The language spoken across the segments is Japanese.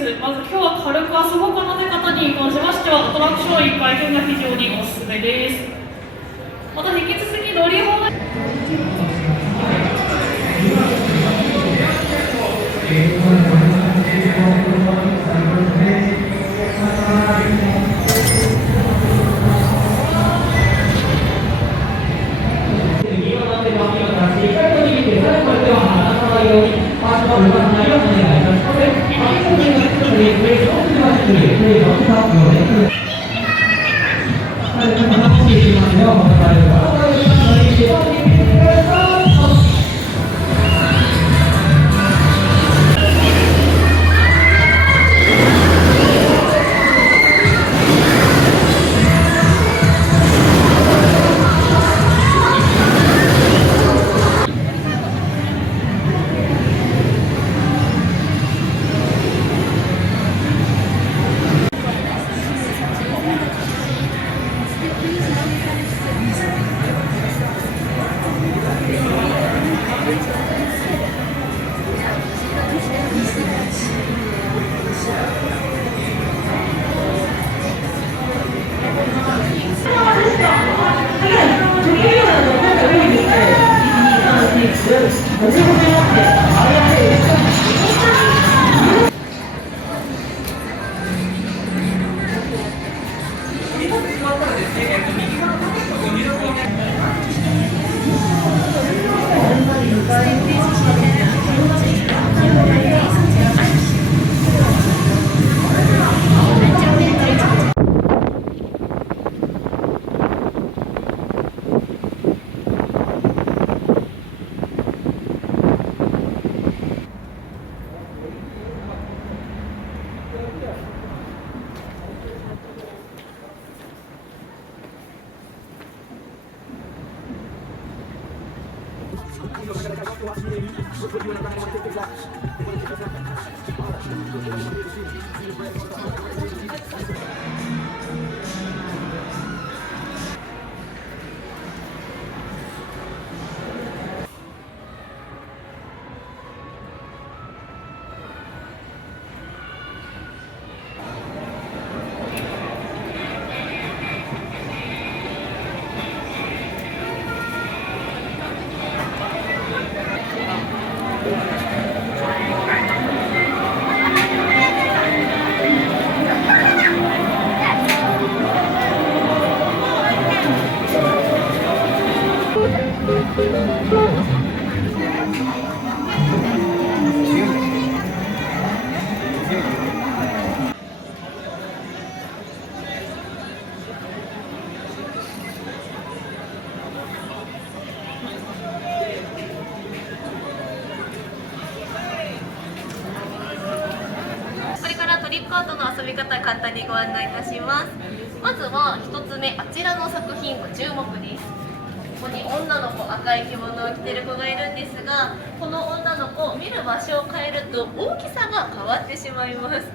。まず今日は軽く遊ぼうかなという方に関しましては、アトラクション1回分が非常におすすめです。また引き続き乗り放題トリックアートの遊び方簡単にご案内いたします。まずは1つ目、あちらの作品ご注目です。ここに女の子、赤い着物を着てる子がいるんですが、この女の子を見る場所を変えると大きさが変わってしまいます。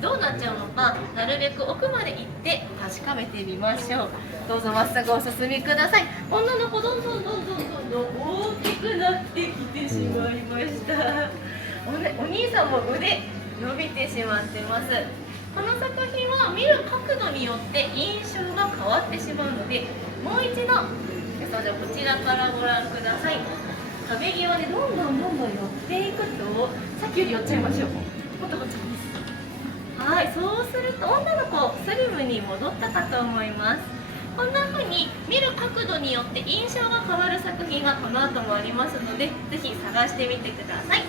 どうなっちゃうのか、なるべく奥まで行って確かめてみましょう。どうぞまっすぐお進みください。女の子どんどん大きくなってきてしまいました。お兄さんも腕伸びてしまってます。この作品は見る角度によって印象が変わってしまうので、もう一度こちらからご覧ください。壁際でどんどん寄っていくと、さっきより寄っちゃいましょう。もっとこっちです。はい、そうすると女の子スリムに戻ったかと思います。こんな風に見る角度によって印象が変わる作品がこの後もありますので、ぜひ探してみてください。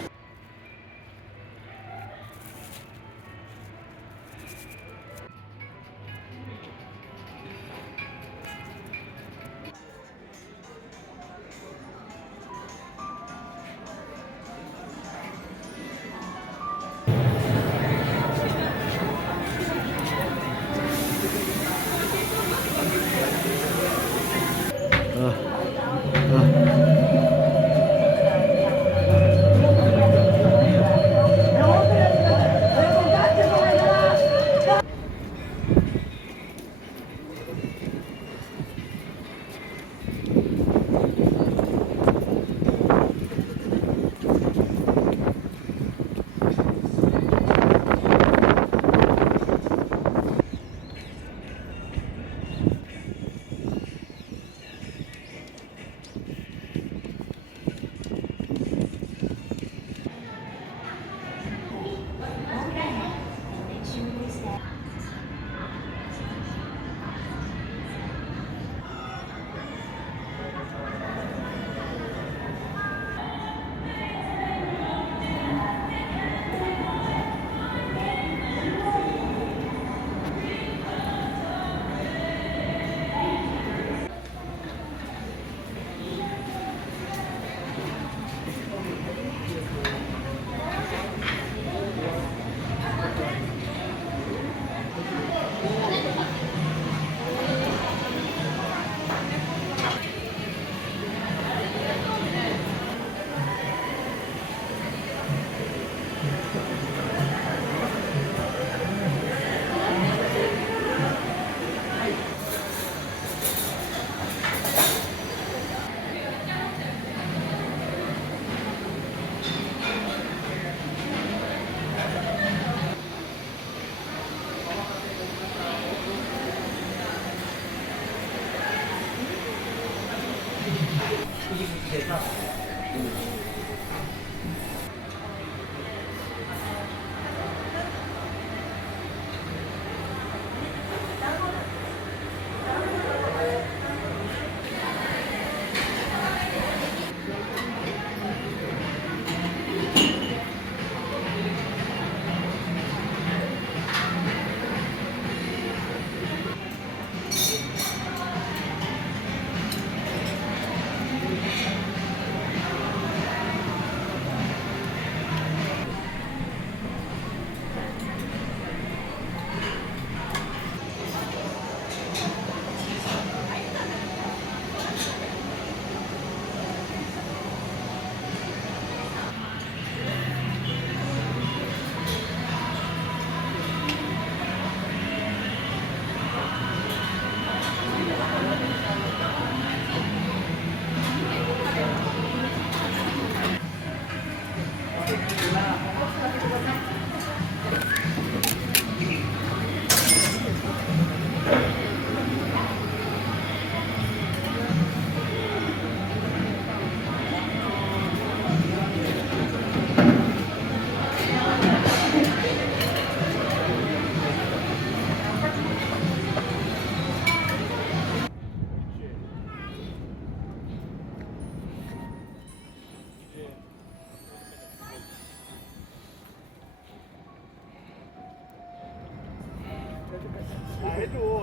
해줘.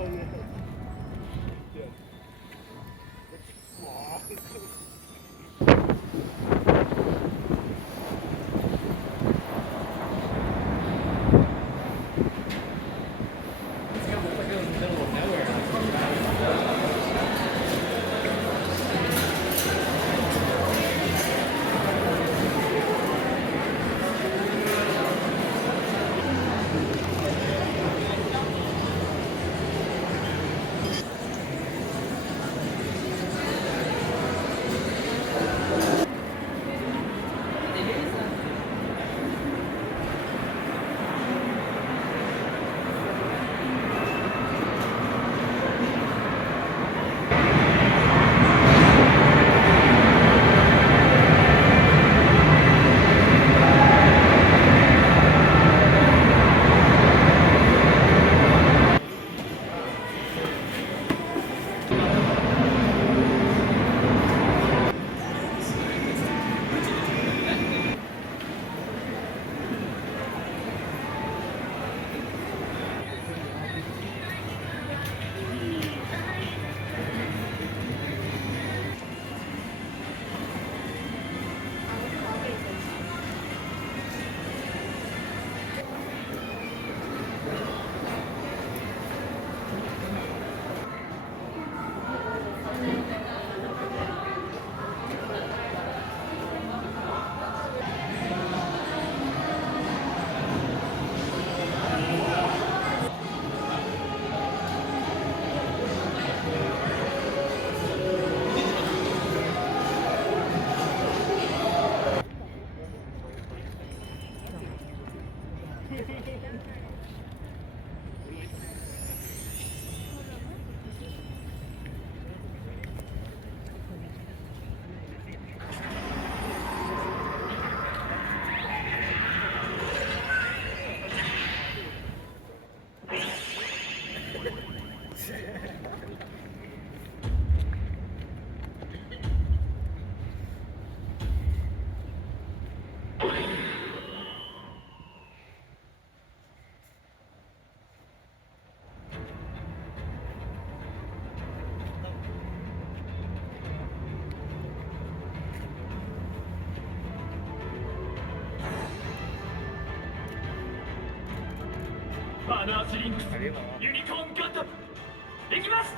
バナースリンクスユニコーンガンダム行きます。